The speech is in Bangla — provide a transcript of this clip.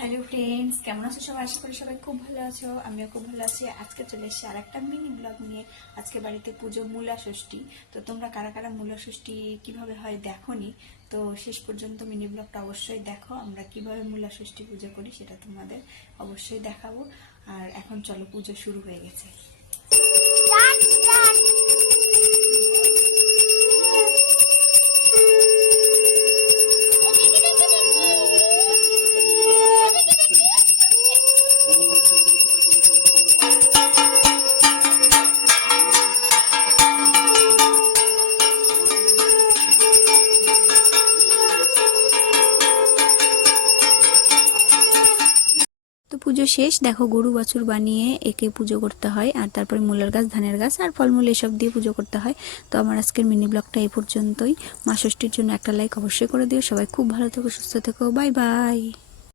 হ্যালো ফ্রেন্ডস, কেমন আছো সবাই? আশা করি সবাই খুব ভালো আছো। আমিও খুব ভালো আছি। আজকে চলে এসেছি আর একটা মিনি ব্লগ নিয়ে। আজকে বাড়িতে পুজো মূলা ষষ্ঠী। তো তোমরা কারা কারা মূলা ষষ্ঠী কিভাবে হয় দেখোনি, তো শেষ পর্যন্ত মিনি ব্লগটা অবশ্যই দেখো। আমরা কিভাবে মূলা ষষ্ঠী পুজো করি সেটা তোমাদের অবশ্যই দেখাবো। আর এখন চলো, পুজো শুরু হয়ে গেছে। তো পুজো শেষ, দেখো গরু বাছুর বানিয়ে একে পুজো করতে হয়। আর তারপরে মূলার গাছ, ধানের গাছ আর ফলমূল এসব দিয়ে পুজো করতে হয়। তো আমার আজকের মিনি ব্লগটা এই পর্যন্তই। মা ষষ্ঠীর জন্য একটা লাইক অবশ্যই করে দিও। সবাই খুব ভালো থেকো, সুস্থ থেকো। Bye bye.